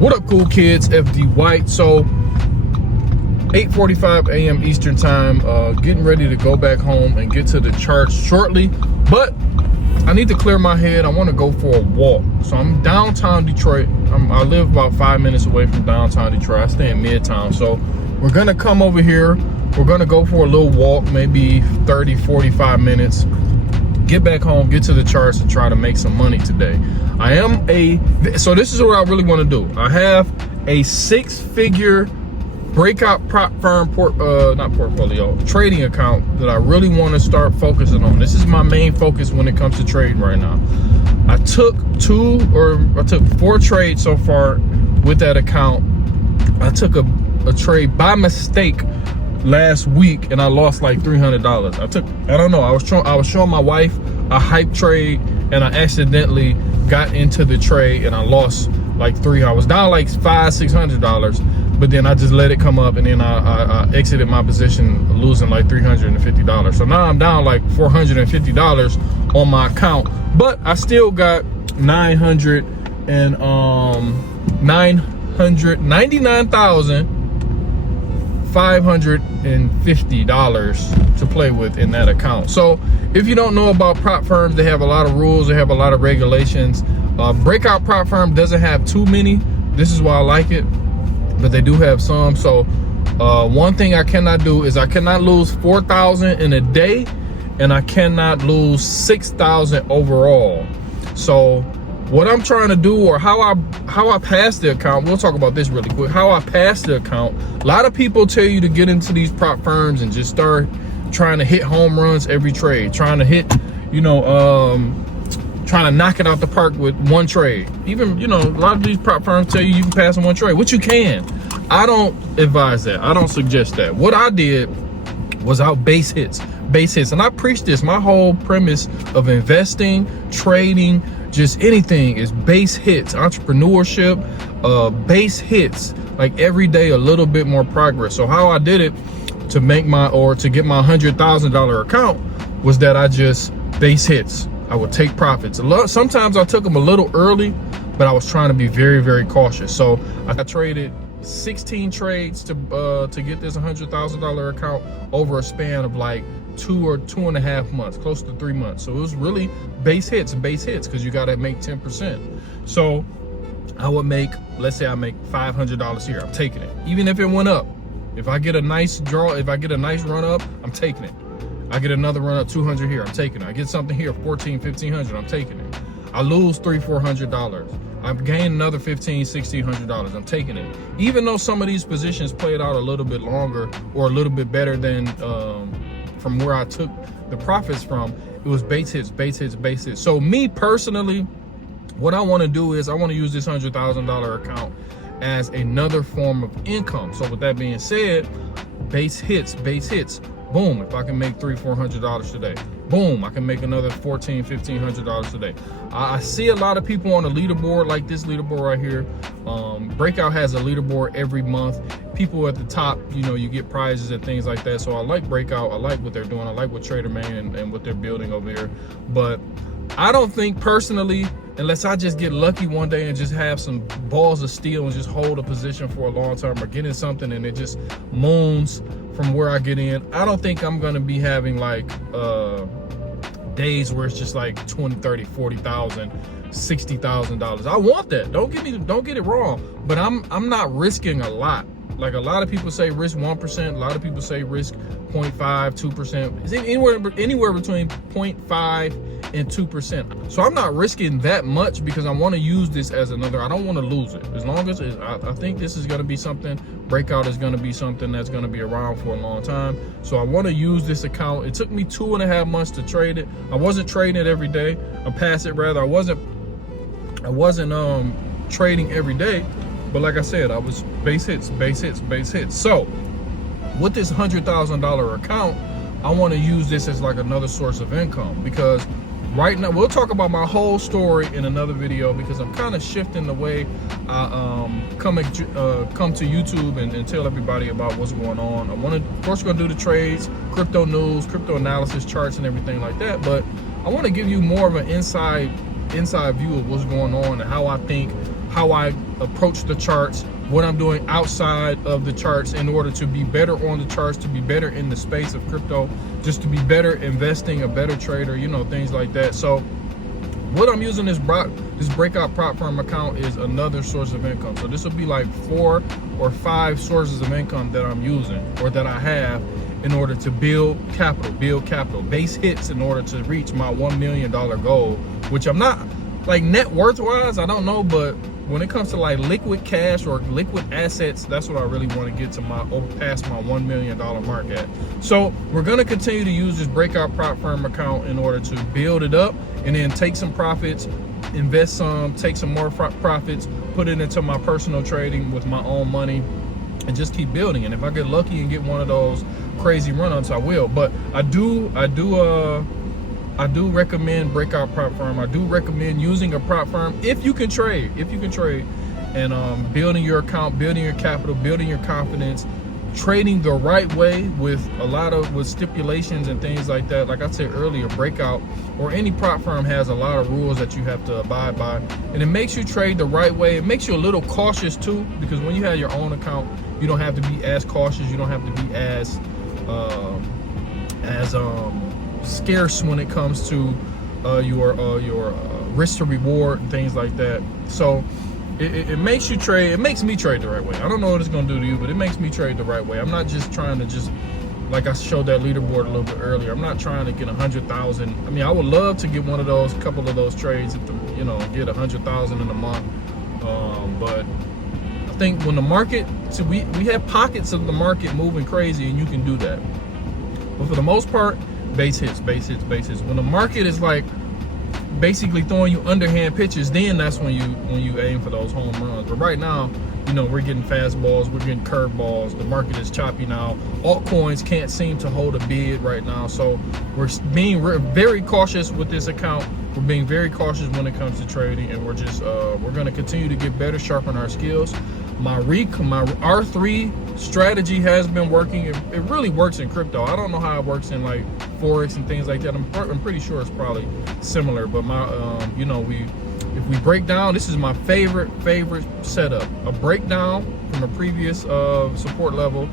What up, cool kids? FD White. So 8:45 a.m. Eastern time, getting ready to go back home and get to the church shortly, but I need to clear my head. I want to go for a walk. So I'm downtown Detroit. I live about 5 minutes away from downtown Detroit. I stay in Midtown. So we're gonna come over here. We're gonna go for a little walk, maybe 30-45 minutes. Get back home, get to the charts, and try to make some money today. So this is what I really want to do. I have a 6-figure Breakout Prop Firm trading account that I really want to start focusing on. This is my main focus when it comes to trading right now. I took 4 trades so far with that account. I took a trade by mistake last week and I lost like $300. I was showing my wife a hype trade and I accidentally got into the trade and I lost like I was down like $500-600, but then I just let it come up and then I exited my position losing like $350. So now I'm down like $450 on my account, but I still got $999,550 to play with in that account. So if you don't know about prop firms, they have a lot of rules, they have a lot of regulations. Breakout Prop Firm doesn't have too many. This is why I like it, but they do have some. So one thing I cannot do is I cannot lose 4,000 in a day, and I cannot lose 6,000 overall. So what I'm trying to do, or how I passed the account, we'll talk about this really quick. How I passed the account. A lot of people tell you to get into these prop firms and just start trying to hit home runs every trade, trying to hit, trying to knock it out the park with one trade. Even, a lot of these prop firms tell you can pass in one trade, which you can. I don't advise that. I don't suggest that. What I did was out base hits. And I preach this. My whole premise of investing, trading, just anything is base hits, entrepreneurship, base hits, like every day a little bit more progress. So how I did it to get my $100,000 account was that I just base hits. I would take profits. Sometimes I took them a little early, but I was trying to be very, very cautious. So I traded 16 trades to get this $100,000 account over a span of like 2 or 2.5 months, close to 3 months. So it was really base hits, because you got to make 10%. So I would make, let's say I make $500 here. I'm taking it, even if it went up. If I get a nice draw, if I get a nice run up, I'm taking it. I get another run up 200 here, I'm taking it. I get something here, 1,400-1,500, I'm taking it. I lose $300-400. I gain another $1,500-1,600, I'm taking it. Even though some of these positions played out a little bit longer or a little bit better than from where I took the profits from, it was base hits. So me personally, what I want to do is I want to use this $100,000 account as another form of income. So with that being said, base hits. Boom, if I can make $300-400 today, boom, I can make another $1,400-1,500 today. I see a lot of people on a leaderboard like this leaderboard right here. Breakout has a leaderboard every month. People at the top, you get prizes and things like that. So I like Breakout. I like what they're doing. I like what TraderMan and what they're building over here. But I don't think personally, unless I just get lucky one day and just have some balls of steel and just hold a position for a long time, or get in something and it just moons from where I get in, I don't think I'm gonna be having like days where it's just like 20, 30, 40,000, $60,000. I want that. Don't get it wrong. But I'm not risking a lot. Like a lot of people say risk 1%. A lot of people say risk 0.5, 2%. It's anywhere between 0.5 and 2%. So I'm not risking that much because I want to use this as another. I don't want to lose it. As long as I think this is going to be something. Breakout is going to be something that's going to be around for a long time. So I want to use this account. It took me 2.5 months to trade it. I wasn't trading it every day. I wasn't trading every day. But like I said, I was base hits. So with this $100,000 account, I want to use this as like another source of income, because right now, we'll talk about my whole story in another video, because I'm kind of shifting the way I come to YouTube and tell everybody about what's going on. Of course, we're gonna do the trades, crypto news, crypto analysis, charts, and everything like that. But I want to give you more of an inside view of what's going on and how I think how I approach the charts, what I'm doing outside of the charts in order to be better on the charts, to be better in the space of crypto, just to be better investing, a better trader, you know, things like that. So what I'm using this Breakout Prop Firm account is another source of income. So this will be like 4 or 5 sources of income that I'm using, or that I have, in order to build capital, base hits in order to reach my $1 million goal, which I'm not, like, net worth wise, I don't know, but when it comes to like liquid cash or liquid assets, that's what I really want to get to past my $1 million mark at. So we're going to continue to use this Breakout Prop Firm account in order to build it up, and then take some profits, invest some, take some more profits, put it into my personal trading with my own money, and just keep building. And if I get lucky and get one of those crazy run-ups, I will. But I do recommend Breakout Prop Firm. I do recommend using a prop firm if you can trade, and building your account, building your capital, building your confidence, trading the right way with stipulations and things like that. Like I said earlier, Breakout or any prop firm has a lot of rules that you have to abide by, and it makes you trade the right way. It makes you a little cautious too, because when you have your own account, you don't have to be as cautious, you don't have to be as scarce when it comes to your risk to reward and things like that. So it makes you trade. It makes me trade the right way. I don't know what it's gonna do to you, but it makes me trade the right way. I'm not just trying to like I showed that leaderboard a little bit earlier, I'm not trying to get 100,000. I mean, I would love to get one of those, couple of those trades, you know, get 100,000 in a month. But I think when the market, so we have pockets of the market moving crazy, and you can do that. But for the most part, base hits. When the market is like basically throwing you underhand pitches, then that's when you aim for those home runs. But right now, you know, we're getting fastballs, we're getting curveballs. The market is choppy now. Altcoins can't seem to hold a bid right now. So we're being very cautious with this account. We're being very cautious when it comes to trading, and we're just we're going to continue to get better, sharpen our skills. My R3 strategy has been working. It really works in crypto. I don't know how it works in like Forex and things like that. I'm pretty sure it's probably similar. But my, you know, if we break down, this is my favorite setup. A breakdown from a previous support level,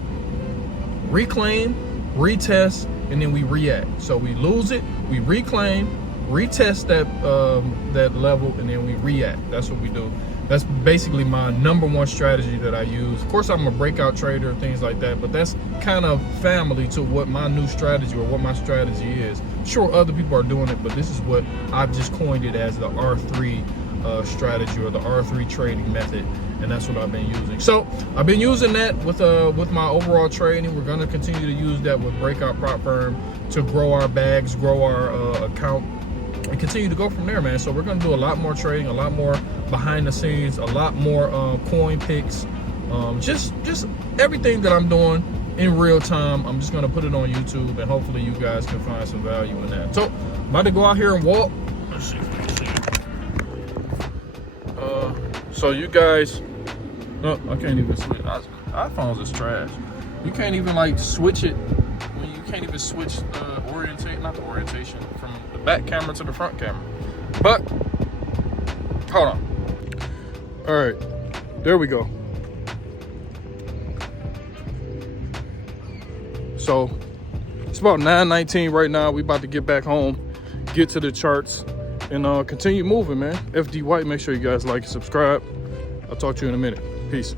reclaim, retest, and then we react. So we lose it, we reclaim, retest that level, and then we react. That's what we do. That's basically my #1 strategy that I use. Of course, I'm a breakout trader and things like that, but that's kind of family to what my new strategy, or what my strategy is. Sure, other people are doing it, but this is what I've just coined it as, the R3 strategy, or the R3 trading method, and that's what I've been using. So I've been using that with my overall trading. We're going to continue to use that with Breakout Prop Firm to grow our bags, grow our account, and continue to go from there, man. So we're going to do a lot more trading, a lot more behind the scenes, a lot more coin picks, just everything that I'm doing in real time. I'm just going to put it on YouTube, and hopefully you guys can find some value in that. So I'm about to go out here and walk. Let's see if you can see it. So you guys, no, I can't even switch. iPhones is trash. You can't even like switch it. When you can't even switch not the orientation from the back camera to the front camera. But hold on. All right, there we go. So it's about 9:19 right now. We about to get back home, get to the charts, and continue moving, man. FD White, make sure you guys like and subscribe. I'll talk to you in a minute. Peace.